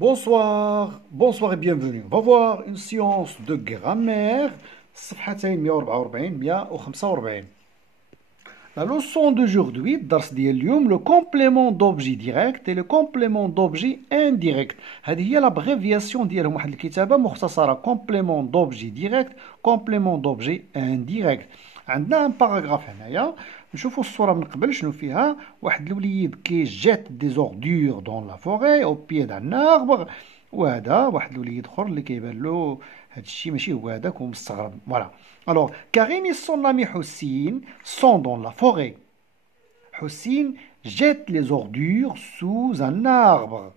Bonsoir, bonsoir et bienvenue. On va voir une séance de grammaire, صفحتين 144 145. La leçon d'aujourd'hui, الدرس ديال اليوم, le complément d'objet direct et le complément d'objet indirect. هذه هي l'abréviation ديالهم واحد الكتابة مختصرة complément d'objet direct, complément d'objet indirect. عندنا ان باراغراف هنايا نشوفوا الصوره من قبل شنو فيها. واحد الوليد جيت دي زوردور دون لا فوري او بيي دان ناربر، وهذا واحد الوليد اخر اللي كيبان له هذا الشيء ماشي هو هذاك ومستغرب. فوالا الوغ كريم et son ami Houssine sont dans la forêt. Houssine jette les ordures sous un arbre.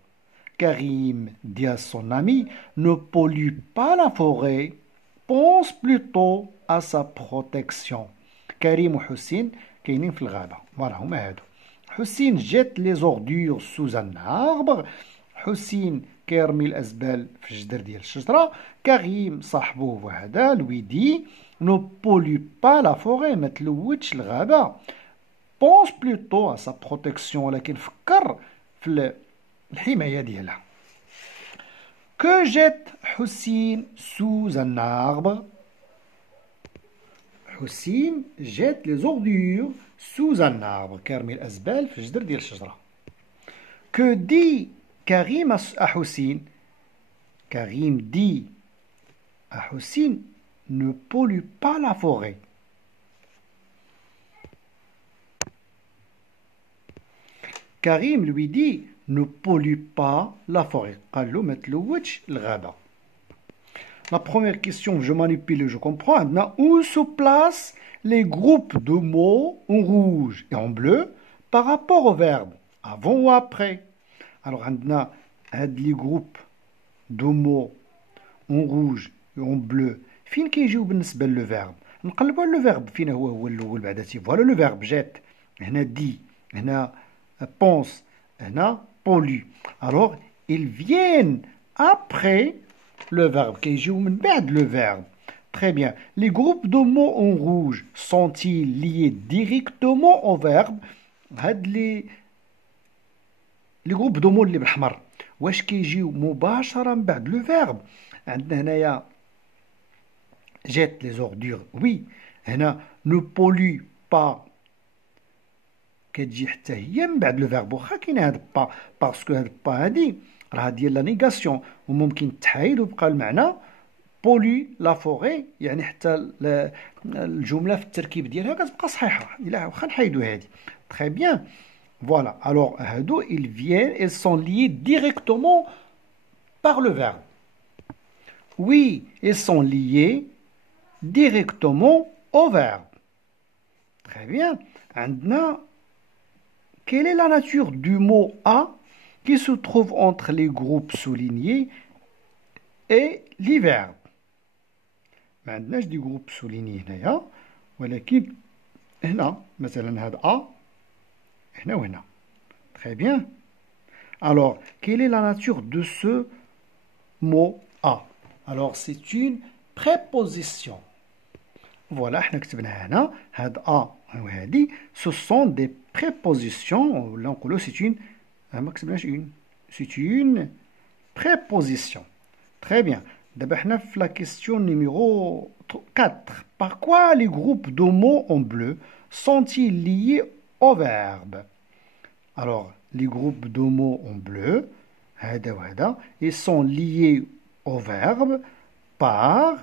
Karim dit à son ami: ne pollue pas la forêt, pense plutôt à sa protection. Karim وحسين كاينين في الغابة. فوالا هما هادو. حسين jette les ordures sous un arbre. حسين كيرمي الأزبال في الجدر ديال الشجرة. كريم صاحبه وهذا lui dit: ne pollue pas la forêt، ما تلوثش الغابة. pense plutôt à sa protection، ولكن فكر في الحماية ديالها. Que jette Houssine sous un arbre? Houssine jette les ordures sous un arbre. كيرمي الأزبال في الجدر ديال الشجرة. Que dit Karim à Houssine? Karim dit à Houssine: ne pollue pas la forêt. Karim lui dit: ne pollue pas la forêt. قال له ما تلوثش الغابة. La première question, je manipule, je comprends. Maintenant, où se placent les groupes de mots en rouge et en bleu par rapport au verbe, avant ou après? Alors, maintenant, les groupes de mots en rouge et en bleu, فين كيجيو بالنسبة للفيرب؟ نقلبوا على الفيرب فين هو الأول بعدا تي. فوالا لو فيرب جيت، هنا دي، هنا pense, هنا pollue. Alors, ils viennent après le verbe, كيجيو من بعد le verbe. Très bien. Les groupes de mots en rouge sont-ils liés directement au verbe? هاد les groupes de mots اللي بالأحمر واش كيجيو مباشرة من بعد le verbe؟ عندنا هنايا jette les ordures، oui. هنا ne pollue pas كتجي حتى هي من بعد لو فيرب، واخا كاين هاد با، باسكو هاد با هادي راه ديال لا نيغاسيون وممكن تحيد ويبقى المعنى بولي لا فوري، يعني حتى الجمله في التركيب ديالها كتبقى صحيحه الا واخا نحيدو هادي. تري بيان. فوالا الوغ هادو ils viennent ils sont liés directement par le verbe. Oui, ils sont liés directement au verbe. Très bien. عندنا quelle est la nature du mot A qui se trouve entre les groupes soulignés et les verbes? ما عندناش دي جروب سوليني هنايا، ولكن هنا مثلا هذا A هنا وهنا. Très bien. Alors, quelle est la nature de ce mot A? Alors, c'est une préposition. Voilà, احنا كتبناها هنا. هاد A وهادي ce sont des prépositions. Là, on c'est une. C'est une préposition. Très bien. D'abord, on a la question numéro 4. Par quoi les groupes de mots en bleu sont-ils liés au verbe? Alors, les groupes de mots en bleu, ils sont liés au verbe par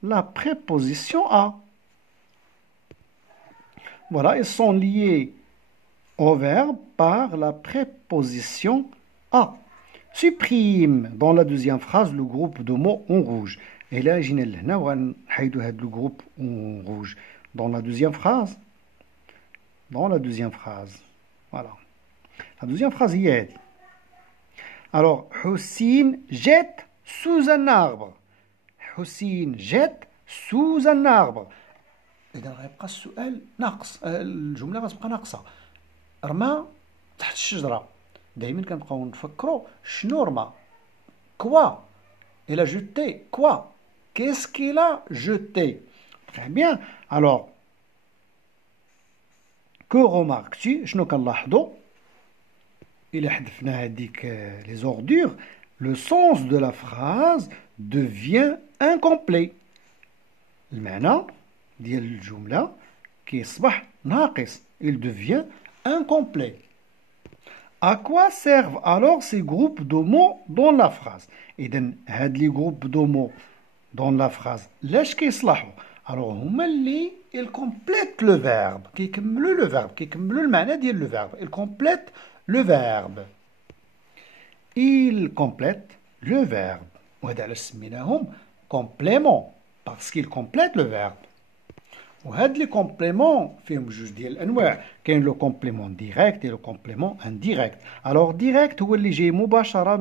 la préposition à. Voilà, ils sont liés au verbe par la préposition à. Supprime dans la deuxième phrase le groupe de mots en rouge. Et là, j'ai le groupe en rouge dans la deuxième phrase. Dans la deuxième phrase. Voilà. La deuxième phrase y est. Alors, Houssine jette sous un arbre. Houssine jette sous un arbre. إذا غيبقى السؤال ناقص، الجملة غتبقى ناقصة. رمى تحت الشجرة. دائما كنبقاو نفكروا شنو رمى. كوا il a jeté quoi? Qu'est-ce qu'il a jeté? Très bien. Alors, que remarques-tu? شنو كنلاحظوا؟ إلا حذفنا هذيك les ordures, le sens de la phrase devient incomplet. المعنى ديال الجملة كيصبح ناقص. Il devient incomplet. À quoi servent alors ces groupes de mots dans la phrase? إذن هاد لي groupes de mots dans la phrase لاش كيصلحوا؟ alors هما اللي ils complètent le verbe كيكملوا le verbe كيكملوا المعنى ديال le verbe ils complètent le verbe ils complètent le verbe وهذا علاش سميناهم complément parce qu'ils complètent le verbe وهاد لي كومبليمون فيهم جوج ديال الانواع كاين لو كومبليمون ديريكت لو كومبليمون انديريكت الوغ ديريكت هو اللي جاي مباشره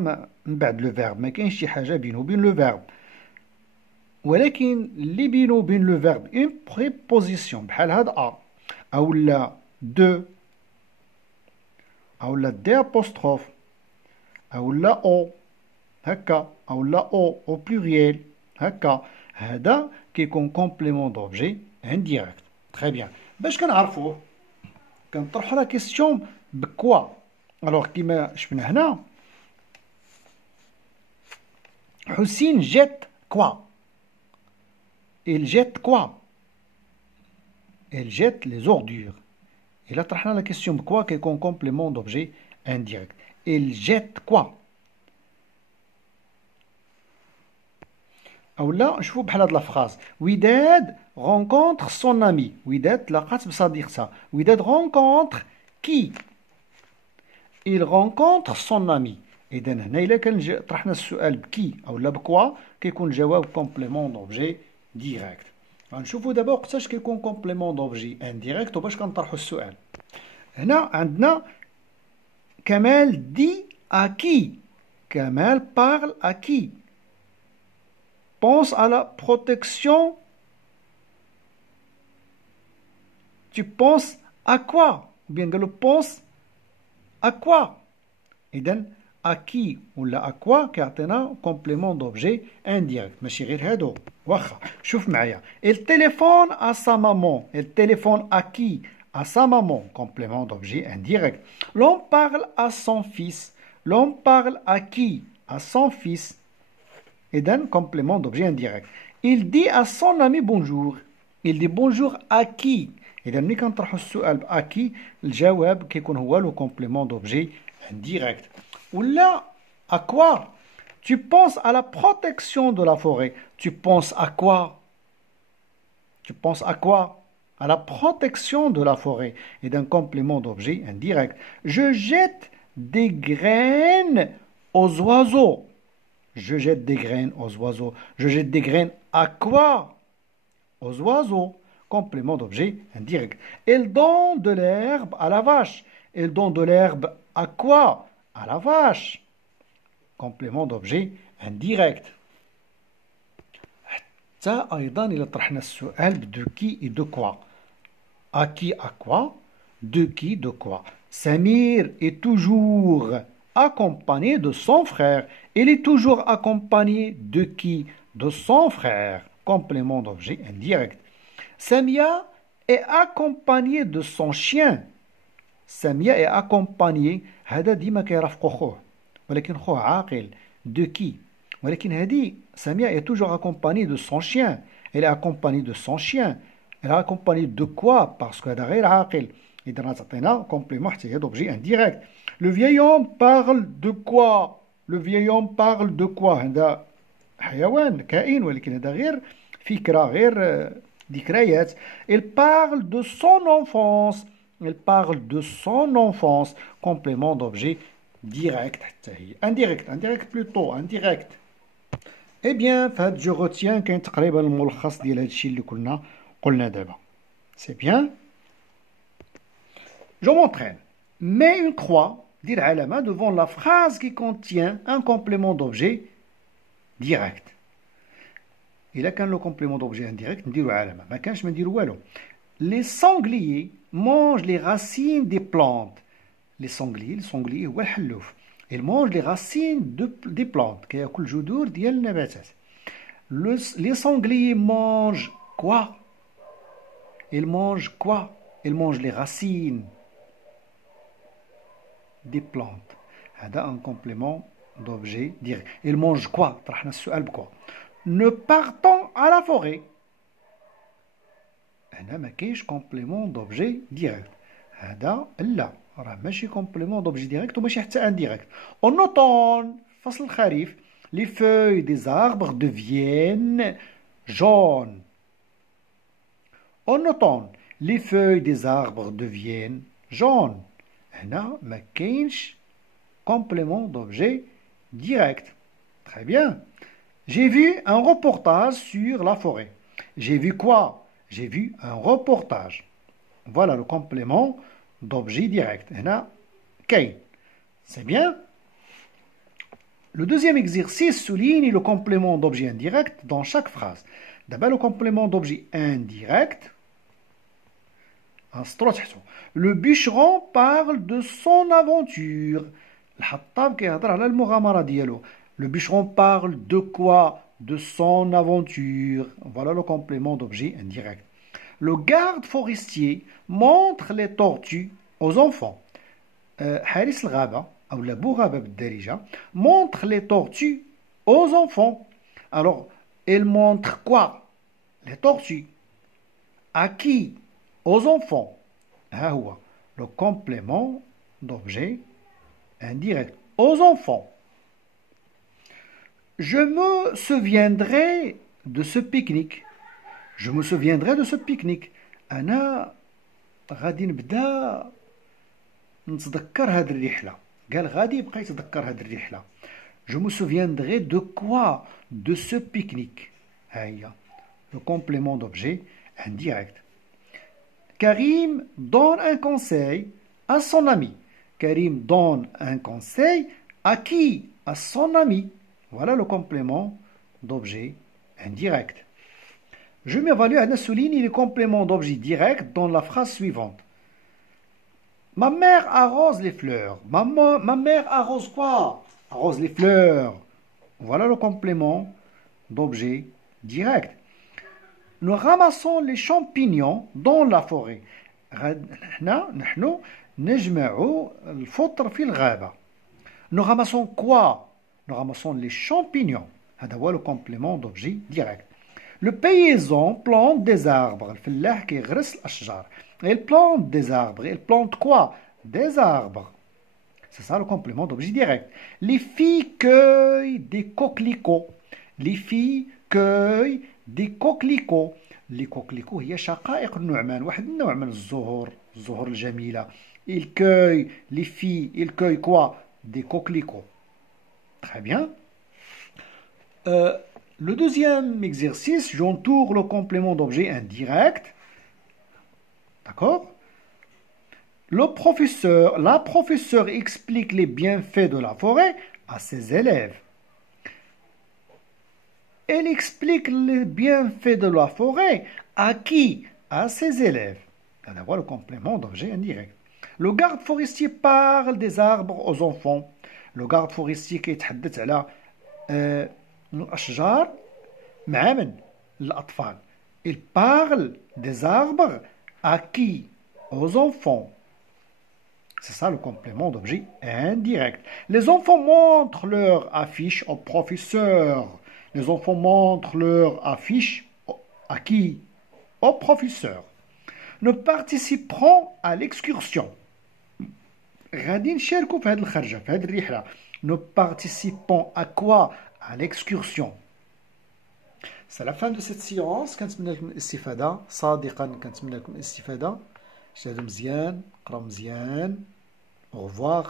من بعد لو فيرب ما كاينش شي حاجه بينه وبين لو فيرب ولكن اللي بينه وبين لو فيرب اون بريبوزيسيون بحال هاد او لا دو او لا دي ابوستروف او لا او هكا او لا او بلوريال هكا هذا كيكون كومبليمون دوبجي indirect. Très bien. باش كنعرفوه كنطرحوا لا كيسيون بكوا الوغ كيما شفنا هنا حسين جيت كوا il jette quoi il jette les ordures إلا طرحنا لا كيسيون بكوا كيكون كومبليمون دوبجي indirect il jette quoi أو لا نشوفو بحال هاد لا فراز وداد rencontre son ami وداد لقات بصديقتها وداد rencontre qui il rencontre son ami إذا هنا إلا كان طرحنا السؤال بكي أو لا بكوا كيكون الجواب كومبليمون دوبجي ديريكت غنشوفو دابا وقتاش كيكون كومبليمون دوبجي انديريكت وباش كنطرحو السؤال هنا عندنا كمال دي à qui كمال parle à qui pense à la protection. Tu penses à quoi? Ou bien que pense à quoi? Et donc, à qui ou là à quoi كيعطينا complément d'objet indirect. ماشي غير هادو. واخا. شوف معايا. Il téléphone à sa maman. Il téléphone à qui? À sa maman. Complément d'objet indirect. L'on parle à son fils. L'on parle à qui? À son fils. Et d'un complément d'objet indirect. Il dit à son ami bonjour. Il dit bonjour à qui? إذا ملي كنطرحو السؤال à qui الجواب كيكون هو لو كومبليمون دوبجي indirect. ولا à quoi? Tu penses à la protection de la forêt. Tu penses à quoi? Tu penses à quoi? À la protection de la forêt. Et d'un complément d'objet indirect. Je jette des graines aux oiseaux. Je jette des graines aux oiseaux. Je jette des graines à quoi? Aux oiseaux. Complément d'objet indirect. Elle donne de l'herbe à la vache. Elle donne de l'herbe à quoi? À la vache. Complément d'objet indirect. حتى أيضا إذا طرحنا السؤال de qui et de quoi. À qui, à quoi? De qui, de quoi? Samir est toujours accompagné de son frère. Il est toujours accompagné de qui? De son frère. Complément d'objet indirect. Samia est accompagnée de son chien. Samia est accompagnée. هذا ديما كيرافقو خوه ولكن خوه عاقل. De qui? ولكن هذه Samia est toujours accompagnée de son chien. Elle est accompagnée de son chien. Elle est accompagnée de quoi? Parce que هذا غير عاقل. إذا تعطينا complément حتى هي d'objet indirect. Le vieil homme parle de quoi? Le vieil homme parle de quoi? هذا حيوان كائن ولكن هذا غير فكرة غير ذكريات. Il parle de son enfance. Il parle de son enfance. Complément d'objet direct حتى هي. Indirect. Indirect plutôt. Indirect. Eh bien, فهاد جو روتيان كاين تقريبا الملخص ديال هادشي اللي كنا قلنا دابا. C'est bien. Je m'entraîne. Mets une croix, dire علامة devant la phrase qui contient un complément d'objet direct. إلا كان لو complément d'objet indirect نديرو علامة، ما كانش ما نديرو والو. Les sangliers mangent les racines des plantes. Les sangliers هو الحلوف. Ils mangent les racines des plantes. كياكل جذور ديال النباتات. Les sangliers mangent quoi? Ils mangent quoi? Ils mangent les racines des plantes. هذا un complément d'objet direct. Il mange quoi? طرحنا السؤال بكوا. Nous partons à la forêt. هنا ما كاينش complément d'objet direct. هذا لا راه ماشي complément d'objet direct وماشي حتى indirect. En automne فصل الخريف les feuilles des arbres deviennent jaunes. En automne les feuilles des arbres deviennent jaunes. هنا ما كاينش complément d'objet direct. Très bien. J'ai vu un reportage sur la forêt. J'ai vu quoi? J'ai vu un reportage. Voilà le complément d'objet direct. هنا كاين. C'est bien. Le deuxième exercice souligne le complément d'objet indirect dans chaque phrase. D'abord le complément d'objet indirect. Le bûcheron parle de son aventure. Le bûcheron parle de quoi? De son aventure. Voilà le complément d'objet indirect. Le garde forestier montre les tortues aux enfants. حارس الغابة أو لبوغابة بالدارجة montre les tortues aux enfants. Alors, il montre quoi? Les tortues. À qui? Aux enfants. ها هو le complément d'objet indirect. Aux enfants. Je me souviendrai de ce pique-nique. Je me souviendrai de ce pique-nique. أنا غادي نبدا نتذكر هذه الرحلة. قال غادي يبقى يتذكر هذه الرحلة. Je me souviendrai de quoi? De ce pique-nique. ها هي le complément d'objet indirect. Karim donne un conseil à son ami. Karim donne un conseil à qui? À son ami. Voilà le complément d'objet indirect. Je m'évalue à souligner les compléments d'objet direct dans la phrase suivante. Ma mère arrose les fleurs. Ma mère arrose quoi? Arrose les fleurs. Voilà le complément d'objet direct. Nous ramassons les champignons dans la forêt. نحن نجمع الفطر في الغابة. Nous ramassons quoi? Nous ramassons les champignons. هذا هو le complément d'objet direct. Le paysan plante des arbres. الفلاح كيغرس الأشجار. Il plante des arbres. Il plante quoi? Des arbres. C'est ça le complément d'objet direct. Les filles cueillent des coquelicots. Les filles cueillent des coquelicots. Les coquelicots هي شقائق النعمان واحد النوع من الزهور الجميلة. Il cueille les filles. Il cueille quoi? Des coquelicots. Très bien. Le deuxième exercice, j'entoure le complément d'objet indirect. D'accord? La professeure explique les bienfaits de la forêt à ses élèves. Elle explique les bienfaits de la forêt à qui? À ses élèves. On va voir le complément d'objet indirect. Le garde forestier parle des arbres aux enfants. Le garde forestier كيتحدث على الأشجار مع من؟ الأطفال. Il parle des arbres à qui? Aux enfants. C'est ça le complément d'objet indirect. Les enfants montrent leur affiche au professeur. Les enfants montrent leur affiche à qui? Au professeur. Nous participerons à l'excursion. غادي نشاركوا في هذه الخرجة في هذه الرحلة. Nous participons à quoi? À l'excursion. C'est la fin de cette séance. كنتمنى لكم الاستفادة. صادقا كنتمنى لكم الاستفادة. اجتهدوا مزيان، قراو مزيان. Au revoir.